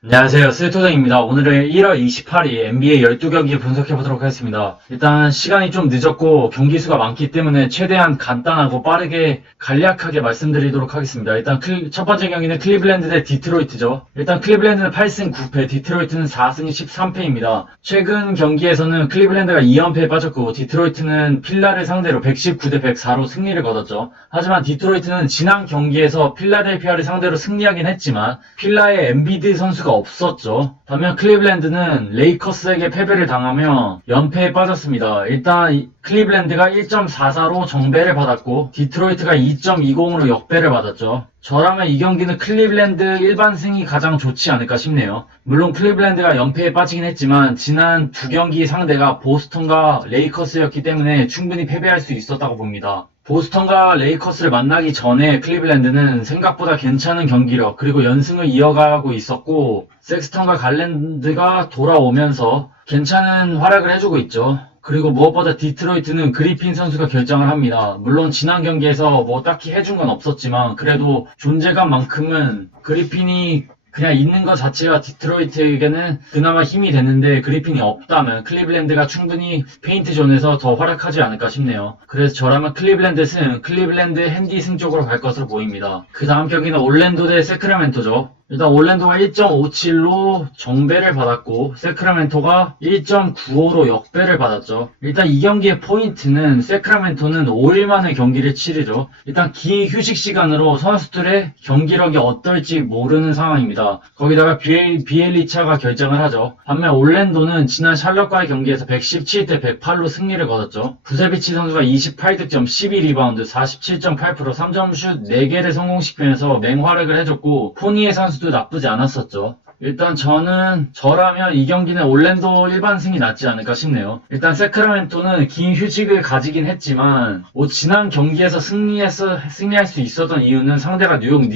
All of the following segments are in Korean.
안녕하세요. 스토정입니다. 오늘은 1월 28일 NBA 12경기 분석해보도록 하겠습니다. 일단 시간이 좀 늦었고 경기 수가 많기 때문에 최대한 간단하고 빠르게 간략하게 말씀드리도록 하겠습니다. 일단 첫 번째 경기는 클리블랜드 대 디트로이트죠. 일단 클리블랜드는 8승 9패, 디트로이트는 4승 13패입니다. 최근 경기에서는 클리블랜드가 2연패에 빠졌고 디트로이트는 필라를 상대로 119대 104로 승리를 거뒀죠. 하지만 디트로이트는 지난 경기에서 필라델피아를 상대로 승리하긴 했지만 필라의 엔비드 선수가 없었죠. 반면 클리블랜드는 레이커스에게 패배를 당하며 연패에 빠졌습니다. 일단 클리블랜드가 1.44로 정배를 받았고 디트로이트가 2.20으로 역배를 받았죠. 저라면 이 경기는 클리블랜드 일반승이 가장 좋지 않을까 싶네요. 물론 클리블랜드가 연패에 빠지긴 했지만 지난 두 경기 상대가 보스턴과 레이커스였기 때문에 충분히 패배할 수 있었다고 봅니다. 보스턴과 레이커스를 만나기 전에 클리블랜드는 생각보다 괜찮은 경기력 그리고 연승을 이어가고 있었고 섹스턴과 갈랜드가 돌아오면서 괜찮은 활약을 해주고 있죠. 그리고 무엇보다 디트로이트는 그리핀 선수가 결정을 합니다. 물론 지난 경기에서 뭐 딱히 해준 건 없었지만 그래도 존재감만큼은 그리핀이 그냥 있는 것 자체가 디트로이트에게는 그나마 힘이 되는데 그리핀이 없다면 클리블랜드가 충분히 페인트 존에서 더 활약하지 않을까 싶네요. 그래서 저라면 클리블랜드 승, 클리블랜드 핸디 승 쪽으로 갈 것으로 보입니다. 그 다음 경기는 올랜도 대 세크라멘토죠. 일단 올랜도가 1.57로 정배를 받았고 세크라멘토가 1.95로 역배를 받았죠. 일단 이 경기의 포인트는 세크라멘토는 5일 만에 경기를 치르죠. 일단 긴 휴식 시간으로 선수들의 경기력이 어떨지 모르는 상황입니다. 거기다가 비엘리차가 결정을 하죠. 반면 올랜도는 지난 샬럿과의 경기에서 117대 108로 승리를 거뒀죠. 부세비치 선수가 28득점, 12리바운드, 47.8%, 3점 슛 4개를 성공시키면서 맹활약을 해줬고 포니에 선수도 나쁘지 않았었죠. 일단 저라면 이 경기는 올랜도 일반승이 낫지 않을까 싶네요. 일단 세크라멘토는 긴 휴식을 가지긴 했지만 지난 경기에서 승리할 수 있었던 이유는 상대가 뉴욕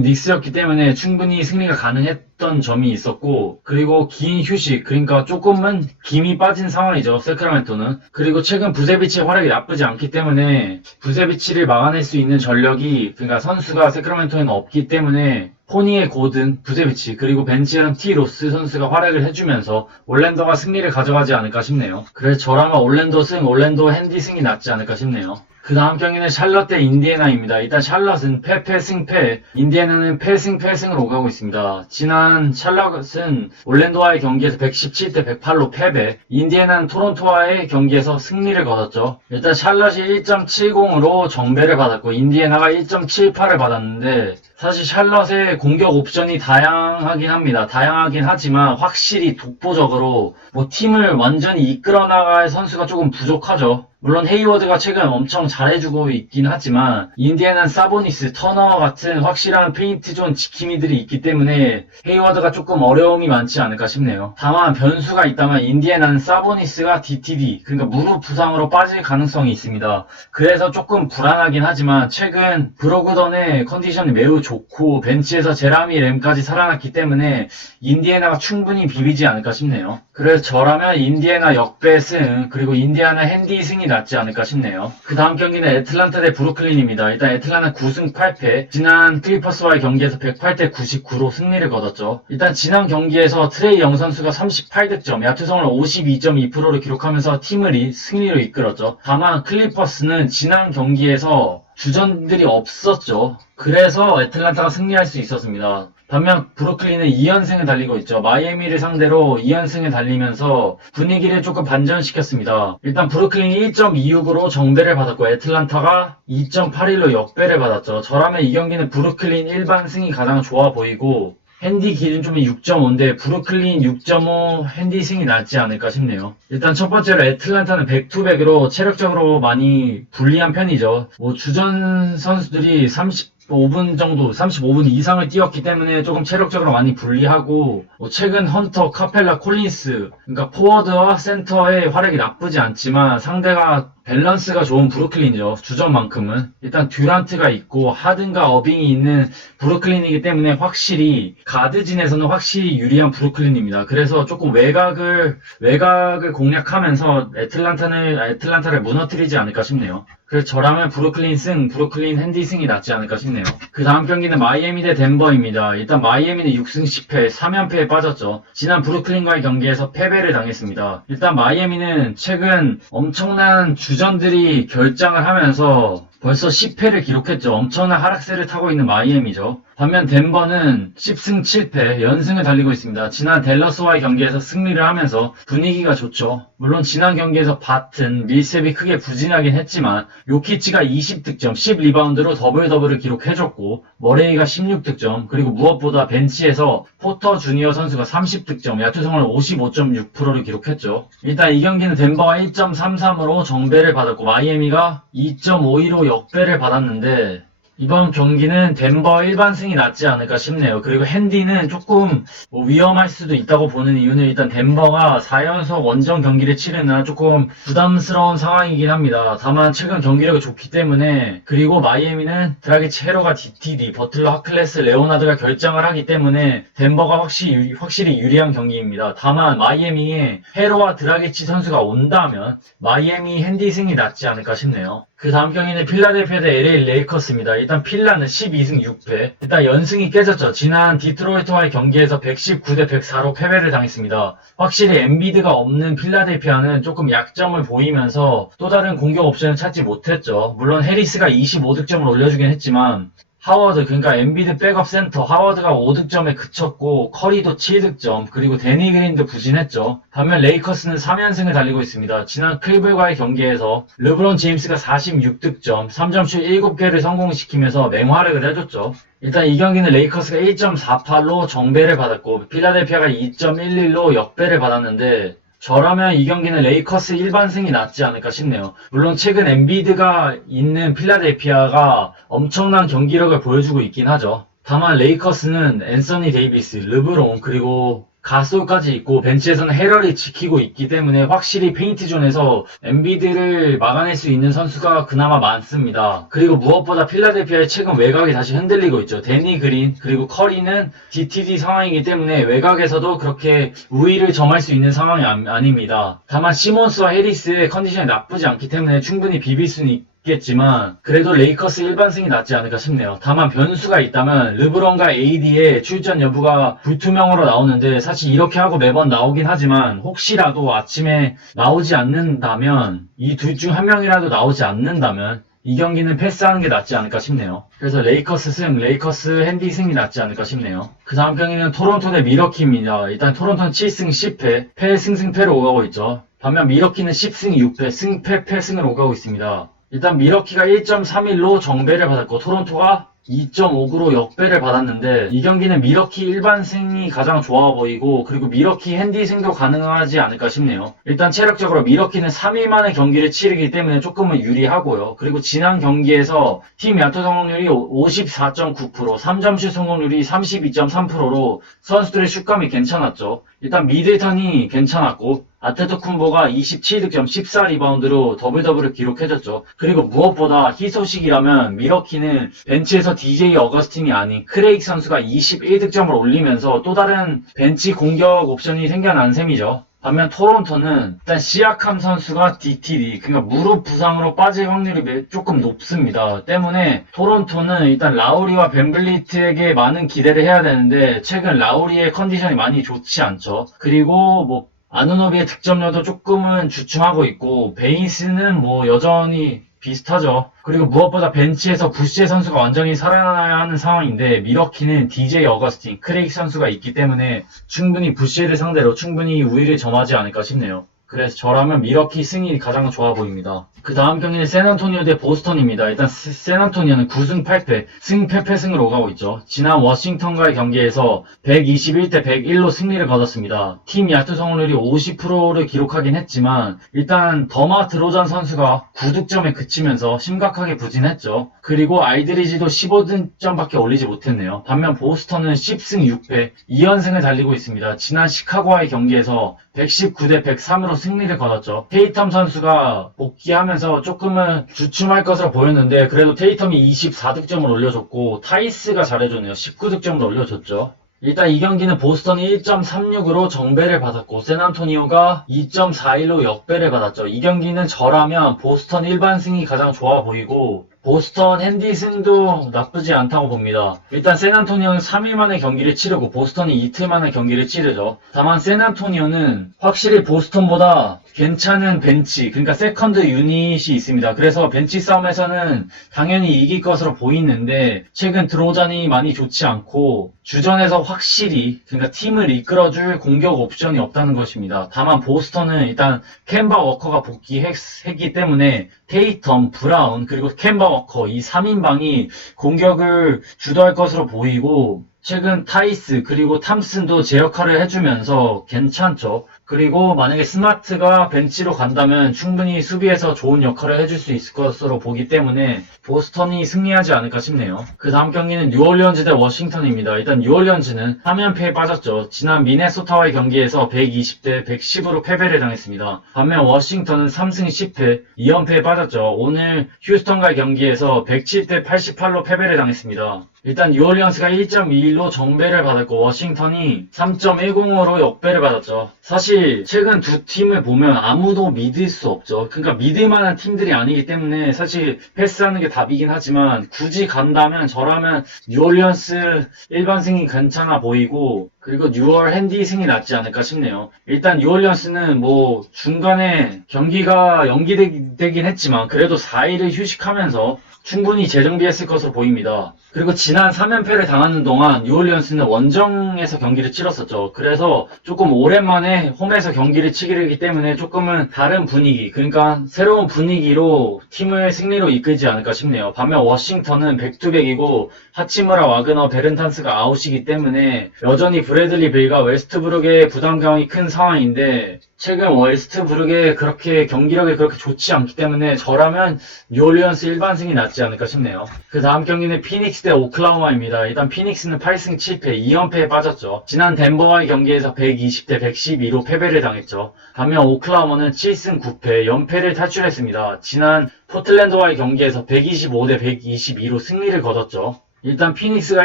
닉스였기 때문에 충분히 승리가 가능했던 점이 있었고 그리고 긴 휴식 그러니까 조금은 김이 빠진 상황이죠. 세크라멘토는. 그리고 최근 부세비치의 활약이 나쁘지 않기 때문에 부세비치를 막아낼 수 있는 전력이 그러니까 선수가 세크라멘토에는 없기 때문에 포니의 고든, 부세비치, 그리고 벤치랑 T 로스 선수가 활약을 해주면서 올랜도가 승리를 가져가지 않을까 싶네요. 그래서 저라면 올랜도 승, 올랜도 핸디 승이 낫지 않을까 싶네요. 그 다음 경기는 샬럿 대 인디애나입니다. 일단 샬럿은 패패승패, 인디애나는 패승패승으로 오가고 있습니다. 지난 샬럿은 올랜도와의 경기에서 117대 108로 패배, 인디애나는 토론토와의 경기에서 승리를 거뒀죠. 일단 샬럿이 1.70으로 정배를 받았고 인디애나가 1.78을 받았는데 사실 샬럿의 공격 옵션이 다양하긴 합니다. 다양하긴 하지만 확실히 독보적으로 팀을 완전히 이끌어 나갈 선수가 조금 부족하죠. 물론 헤이워드가 최근 엄청 잘해주고 있긴 하지만 인디애나는 사보니스, 터너 같은 확실한 페인트존 지킴이들이 있기 때문에 헤이워드가 조금 어려움이 많지 않을까 싶네요. 다만 변수가 있다면 인디애나는 사보니스가 DTD 그러니까 무릎 부상으로 빠질 가능성이 있습니다. 그래서 조금 불안하긴 하지만 최근 브로그던의 컨디션이 매우 좋고 벤치에서 제라미 램까지 살아났기 때문에 인디애나가 충분히 비비지 않을까 싶네요. 그래서 저라면 인디애나 역배승 그리고 인디애나 핸디 승이 낫지 않을까 싶네요. 그 다음 경기는 애틀란타 대 브루클린입니다. 일단 애틀란타 9승 8패 지난 클리퍼스와의 경기에서 108대 99로 승리를 거뒀죠. 일단 지난 경기에서 트레이 영 선수가 38득점 야투성을 52.2%를 기록하면서 팀을 승리로 이끌었죠. 다만 클리퍼스는 지난 경기에서 주전들이 없었죠. 그래서 애틀란타가 승리할 수 있었습니다. 반면 브루클린은 2연승을 달리고 있죠. 마이애미를 상대로 2연승을 달리면서 분위기를 조금 반전시켰습니다. 일단 브루클린이 1.26으로 정배를 받았고 애틀란타가 2.81로 역배를 받았죠. 저라면 이 경기는 브루클린 일반승이 가장 좋아 보이고 핸디 기준점이 6.5인데 브루클린 6.5 핸디 승이 낫지 않을까 싶네요. 일단 첫 번째로 애틀란타는 백투백으로 체력적으로 많이 불리한 편이죠. 주전 선수들이 35분 이상을 뛰었기 때문에 조금 체력적으로 많이 불리하고 최근 헌터, 카펠라, 콜린스 그러니까 포워드와 센터의 활약이 나쁘지 않지만 상대가 밸런스가 좋은 브루클린이죠. 주전만큼은. 일단 듀란트가 있고 하든과 어빙이 있는 브루클린이기 때문에 확실히 가드진에서는 확실히 유리한 브루클린입니다. 그래서 조금 외곽을 공략하면서 애틀란타를 무너뜨리지 않을까 싶네요. 그래서 저라면 브루클린 핸디 승이 낫지 않을까 싶네요. 그 다음 경기는 마이애미 대 덴버입니다. 일단 마이애미는 6승 10패, 3연패에 빠졌죠. 지난 브루클린과의 경기에서 패배를 당했습니다. 일단 마이애미는 최근 엄청난 주전들이 결장을 하면서 벌써 10패를 기록했죠. 엄청난 하락세를 타고 있는 마이애미죠. 반면 덴버는 10승 7패, 연승을 달리고 있습니다. 지난 댈러스와의 경기에서 승리를 하면서 분위기가 좋죠. 물론 지난 경기에서 바튼, 밀셉이 크게 부진하긴 했지만 요키치가 20득점, 10리바운드로 더블을 기록해줬고 머레이가 16득점, 그리고 무엇보다 벤치에서 포터 주니어 선수가 30득점, 야투성을 55.6%를 기록했죠. 일단 이 경기는 덴버가 1.33으로 정배를 받았고 마이애미가 2.52로 역배를 받았는데 이번 경기는 덴버 일반승이 낫지 않을까 싶네요. 그리고 핸디는 조금 위험할 수도 있다고 보는 이유는 일단 덴버가 4연속 원정 경기를 치르는 조금 부담스러운 상황이긴 합니다. 다만 최근 경기력이 좋기 때문에, 그리고 마이애미는 드라기치, 헤로가 DTD, 버틀러, 하클레스, 레오나드가 결정을 하기 때문에 덴버가 확실히 유리한 경기입니다. 다만 마이애미에 헤로와 드라기치 선수가 온다면 마이애미 핸디 승이 낫지 않을까 싶네요. 그 다음 경기는 필라델피아 대 LA 레이커스입니다. 일단 필라는 12승 6패. 일단 연승이 깨졌죠. 지난 디트로이트와의 경기에서 119대 104로 패배를 당했습니다. 확실히 엔비드가 없는 필라델피아는 조금 약점을 보이면서 또 다른 공격 옵션을 찾지 못했죠. 물론 해리스가 25득점을 올려주긴 했지만 하워드, 그러니까 엔비드 백업 센터 하워드가 5득점에 그쳤고 커리도 7득점, 그리고 데니 그린도 부진했죠. 반면 레이커스는 3연승을 달리고 있습니다. 지난 클리블과의 경기에서 르브론 제임스가 46득점, 3점슛 7개를 성공시키면서 맹활약을 해줬죠. 일단 이 경기는 레이커스가 1.48로 정배를 받았고 필라델피아가 2.11로 역배를 받았는데 저라면 이 경기는 레이커스 일반승이 낫지 않을까 싶네요. 물론 최근 엔비드가 있는 필라델피아가 엄청난 경기력을 보여주고 있긴 하죠. 다만 레이커스는 앤서니 데이비스, 르브론, 그리고 가솔까지 있고 벤치에서는 헤럴이 지키고 있기 때문에 확실히 페인트존에서 엔비드를 막아낼 수 있는 선수가 그나마 많습니다. 그리고 무엇보다 필라델피아의 최근 외곽이 다시 흔들리고 있죠. 데니 그린 그리고 커리는 DTD 상황이기 때문에 외곽에서도 그렇게 우위를 점할 수 있는 상황이 아닙니다. 다만 시몬스와 해리스의 컨디션이 나쁘지 않기 때문에 충분히 비빌 수는 있겠지만 그래도 레이커스 일반승이 낫지 않을까 싶네요. 다만 변수가 있다면 르브론과 AD의 출전 여부가 불투명으로 나오는데 사실 이렇게 하고 매번 나오긴 하지만 혹시라도 아침에 나오지 않는다면 이 둘 중 한 명이라도 나오지 않는다면 이 경기는 패스하는 게 낫지 않을까 싶네요. 그래서 레이커스 핸디 승이 낫지 않을까 싶네요. 그 다음 경기는 토론토 대 미러키입니다. 일단 토론토는 7승 10패, 패승승패로 오가고 있죠. 반면 미러키는 10승 6패, 승패 패승을 오가고 있습니다. 일단 미러키가 1.31로 정배를 받았고 토론토가 2.59로 역배를 받았는데 이 경기는 미러키 일반승이 가장 좋아 보이고 그리고 미러키 핸디승도 가능하지 않을까 싶네요. 일단 체력적으로 미러키는 3일 만에 경기를 치르기 때문에 조금은 유리하고요. 그리고 지난 경기에서 팀 야투 성공률이 54.9%, 3점슛 성공률이 32.3%로 선수들의 슛감이 괜찮았죠. 일단 미들턴이 괜찮았고 아테토쿤보가 27득점 14리바운드로 더블을 기록해줬죠. 그리고 무엇보다 희소식이라면 미러키는 벤치에서 DJ 어거스틴이 아닌 크레이크 선수가 21득점을 올리면서 또 다른 벤치 공격 옵션이 생겨난 셈이죠. 반면 토론토는 일단 시아캄 선수가 DTD, 그러니까 무릎 부상으로 빠질 확률이 조금 높습니다. 때문에 토론토는 일단 라우리와 벤블리트에게 많은 기대를 해야 되는데 최근 라우리의 컨디션이 많이 좋지 않죠. 그리고 아누노비의 득점력도 조금은 주춤하고 있고 베이스는 여전히 비슷하죠. 그리고 무엇보다 벤치에서 부시의 선수가 완전히 살아나야 하는 상황인데 미러키는 DJ 어거스틴, 크레이크 선수가 있기 때문에 충분히 부시를 상대로 충분히 우위를 점하지 않을까 싶네요. 그래서 저라면 미러키 승이 가장 좋아 보입니다. 그 다음 경기는 샌안토니오 대 보스턴입니다. 일단 샌안토니오는 9승 8패, 승패 패승을 오가고 있죠. 지난 워싱턴과의 경기에서 121대 101로 승리를 거뒀습니다. 팀 야투 성공률이 50%를 기록하긴 했지만 일단 더마 드로잔 선수가 9득점에 그치면서 심각하게 부진했죠. 그리고 알드리지도 15득점밖에 올리지 못했네요. 반면 보스턴은 10승 6패, 2연승을 달리고 있습니다. 지난 시카고와의 경기에서 119대 103으로 승리를 거뒀죠. 테이텀 선수가 복귀하면 휴식하면서 조금은 주춤할 것으로 보였는데 그래도 테이텀이 24득점을 올려줬고 타이스가 잘해줬네요. 19득점을 올려줬죠. 일단 이 경기는 보스턴이 1.36으로 정배를 받았고 샌안토니오가 2.41로 역배를 받았죠. 이 경기는 저라면 보스턴 일반 승이 가장 좋아 보이고 보스턴 핸디 승도 나쁘지 않다고 봅니다. 일단 샌안토니오는 3일 만에 경기를 치르고 보스턴이 이틀 만에 경기를 치르죠. 다만 샌안토니오는 확실히 보스턴보다 괜찮은 벤치, 그러니까 세컨드 유닛이 있습니다. 그래서 벤치 싸움에서는 당연히 이길 것으로 보이는데 최근 드로잔이 많이 좋지 않고 주전에서 확실히 그러니까 팀을 이끌어줄 공격 옵션이 없다는 것입니다. 다만 보스턴은 일단 캔바 워커가 복귀했기 때문에 테이텀, 브라운, 그리고 캔바 워커 이 3인방이 공격을 주도할 것으로 보이고 최근 타이스 그리고 탐슨도 제 역할을 해주면서 괜찮죠. 그리고 만약에 스마트가 벤치로 간다면 충분히 수비에서 좋은 역할을 해줄 수 있을 것으로 보기 때문에 보스턴이 승리하지 않을까 싶네요. 그 다음 경기는 뉴올리언즈 대 워싱턴입니다. 일단 뉴올리언즈는 3연패에 빠졌죠. 지난 미네소타와의 경기에서 120대 110으로 패배를 당했습니다. 반면 워싱턴은 3승 10패 2연패에 빠졌죠. 오늘 휴스턴과의 경기에서 107대 88로 패배를 당했습니다. 일단 뉴올리언스가 1.21로 정배를 받았고 워싱턴이 3.10으로 역배를 받았죠. 사실 최근 두 팀을 보면 아무도 믿을 수 없죠. 그러니까 믿을 만한 팀들이 아니기 때문에 사실 패스하는 게 답이긴 하지만 굳이 간다면 저라면 뉴올리언스 일반 승이 괜찮아 보이고 그리고 뉴올 핸디 승이 낫지 않을까 싶네요. 일단 뉴올리언스는 뭐 중간에 경기가 연기되긴 했지만 그래도 4일을 휴식하면서 충분히 재정비했을 것으로 보입니다. 그리고 지난 3연패를 당하는 동안 뉴올리언스는 원정에서 경기를 치렀었죠. 그래서 조금 오랜만에 홈에서 경기를 치기 때문에 조금은 다른 분위기, 그러니까 새로운 분위기로 팀을 승리로 이끌지 않을까 싶네요. 반면 워싱턴은 백투백이고 하치무라, 와그너, 베른탄스가 아웃이기 때문에 여전히 브래들리 빌과 웨스트브룩의 부담감이 큰 상황인데 최근 웨스트브룩의 그렇게 경기력이 그렇게 좋지 않기 때문에 저라면 뉴올리언스 일반승이 낫지 않을까 싶네요. 그 다음 경기는 피닉스 대 오클라호마입니다. 일단 피닉스는 8승 7패 2연패에 빠졌죠. 지난 덴버와의 경기에서 120대 112로 패배를 당했죠. 반면 오클라호마는 7승 9패 연패를 탈출했습니다. 지난 포틀랜드와의 경기에서 125대 122로 승리를 거뒀죠. 일단 피닉스가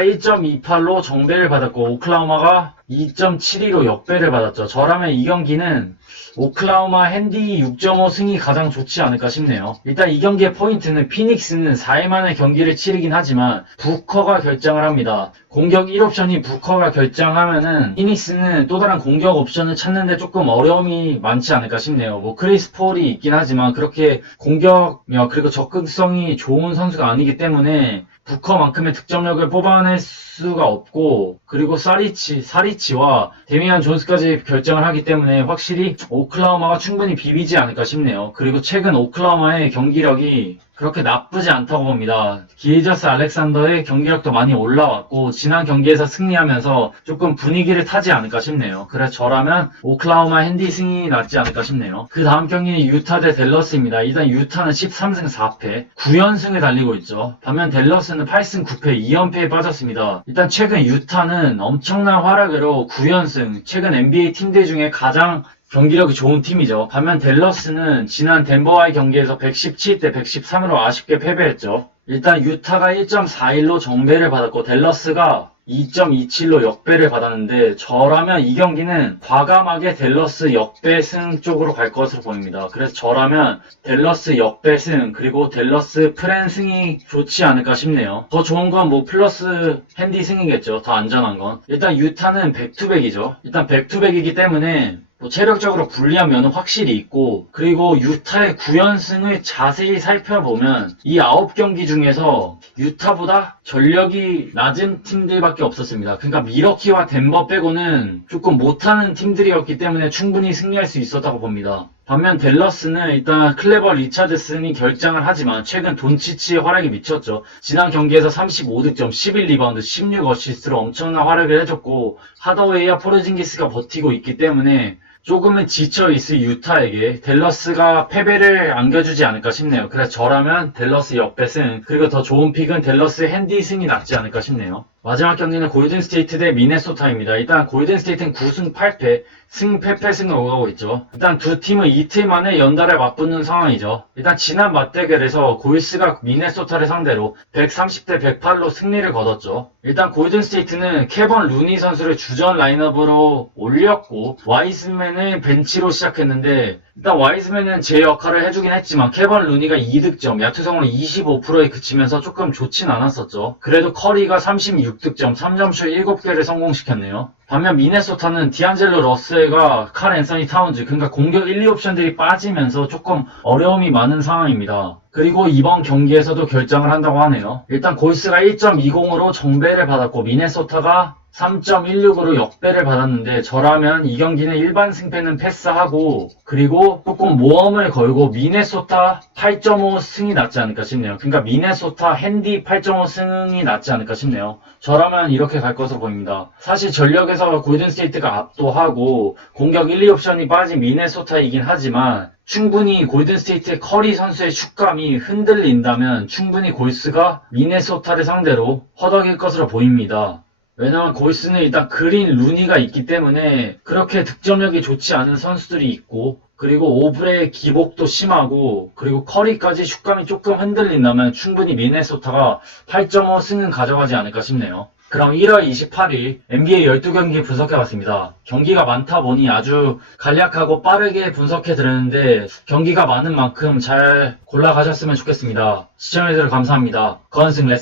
1.28로 정배를 받았고 오클라호마가 2.72로 역배를 받았죠. 저라면 이 경기는 오클라호마 핸디 6.5 승이 가장 좋지 않을까 싶네요. 일단 이 경기의 포인트는 피닉스는 4일 만에 경기를 치르긴 하지만 부커가 결정을 합니다. 공격 1옵션이 부커가 결정하면은 피닉스는 또 다른 공격 옵션을 찾는데 조금 어려움이 많지 않을까 싶네요. 뭐 크리스 폴이 있긴 하지만 그렇게 공격력 그리고 적극성이 좋은 선수가 아니기 때문에 부커만큼의 득점력을 뽑아낼 수가 없고 그리고 사리치와 데미안 존스까지 결정을 하기 때문에 확실히 오클라호마가 충분히 비비지 않을까 싶네요. 그리고 최근 오클라호마의 경기력이 그렇게 나쁘지 않다고 봅니다. 기에저스 알렉산더의 경기력도 많이 올라왔고 지난 경기에서 승리하면서 조금 분위기를 타지 않을까 싶네요. 그래서 저라면 오클라호마 핸디 승이 낫지 않을까 싶네요. 그 다음 경기는 유타 대 댈러스입니다. 일단 유타는 13승 4패 9연승을 달리고 있죠. 반면 댈러스는 8승 9패 2연패에 빠졌습니다. 일단 최근 유타는 엄청난 활약으로 9연승 최근 NBA 팀들 중에 가장 경기력이 좋은 팀이죠. 반면 댈러스는 지난 덴버와의 경기에서 117대 113으로 아쉽게 패배했죠. 일단 유타가 1.41로 정배를 받았고 댈러스가 2.27로 역배를 받았는데 저라면 이 경기는 과감하게 댈러스 역배승 쪽으로 갈 것으로 보입니다. 그래서 저라면 댈러스 역배승 그리고 댈러스 프랜승이 좋지 않을까 싶네요. 더 좋은 건 뭐 플러스 핸디승이겠죠. 더 안전한 건. 일단 유타는 백투백이죠. 일단 백투백이기 때문에 체력적으로 불리한 면은 확실히 있고 그리고 유타의 9연승을 자세히 살펴보면 이 9경기 중에서 유타보다 전력이 낮은 팀들밖에 없었습니다. 그러니까 미러키와 덴버 빼고는 조금 못하는 팀들이었기 때문에 충분히 승리할 수 있었다고 봅니다. 반면 댈러스는 일단 클레버 리차드슨이 결장을 하지만 최근 돈치치의 활약이 미쳤죠. 지난 경기에서 35득점, 11리바운드, 16어시스트로 엄청난 활약을 해줬고 하더웨이와 포르징기스가 버티고 있기 때문에 조금은 지쳐있을 유타에게 댈러스가 패배를 안겨주지 않을까 싶네요. 그래서 저라면 댈러스 역배승 그리고 더 좋은 픽은 댈러스 핸디승이 낫지 않을까 싶네요. 마지막 경기는 골든스테이트 대 미네소타입니다. 일단 골든스테이트는 9승 8패, 승 패패승을 오가고 있죠. 일단 두 팀은 이틀 만에 연달아 맞붙는 상황이죠. 일단 지난 맞대결에서 골스가 미네소타를 상대로 130대 108로 승리를 거뒀죠. 일단 골든스테이트는 케번 루니 선수를 주전 라인업으로 올렸고 와이즈맨을 벤치로 시작했는데 일단 와이즈맨은 제 역할을 해주긴 했지만 케번 루니가 2득점, 야투성으로 25%에 그치면서 조금 좋진 않았었죠. 그래도 커리가 36득점, 3점슛 7개를 성공시켰네요. 반면 미네소타는 디안젤로 러셀과 칼 앤서니 타운즈, 그러니까 공격 1, 2옵션들이 빠지면서 조금 어려움이 많은 상황입니다. 그리고 이번 경기에서도 결정을 한다고 하네요. 일단 골스가 1.20으로 정배를 받았고 미네소타가 3.16으로 역배를 받았는데 저라면 이 경기는 일반 승패는 패스하고 그리고 조금 모험을 걸고 미네소타 8.5 승이 낫지 않을까 싶네요. 그러니까 미네소타 핸디 8.5 승이 낫지 않을까 싶네요. 저라면 이렇게 갈 것으로 보입니다. 사실 전력에서 골든스테이트가 압도하고 공격 1, 2옵션이 빠진 미네소타이긴 하지만 충분히 골든스테이트의 커리 선수의 슛감이 흔들린다면 충분히 골스가 미네소타를 상대로 허덕일 것으로 보입니다. 왜냐면 골스는 일단 그린 루니가 있기 때문에 그렇게 득점력이 좋지 않은 선수들이 있고 그리고 오브레의 기복도 심하고 그리고 커리까지 슛감이 조금 흔들린다면 충분히 미네소타가 8.5 승은 가져가지 않을까 싶네요. 그럼 1월 28일 NBA 12경기 분석해봤습니다. 경기가 많다 보니 아주 간략하고 빠르게 분석해드렸는데 경기가 많은 만큼 잘 골라가셨으면 좋겠습니다. 시청해주셔서 감사합니다. 건승 레스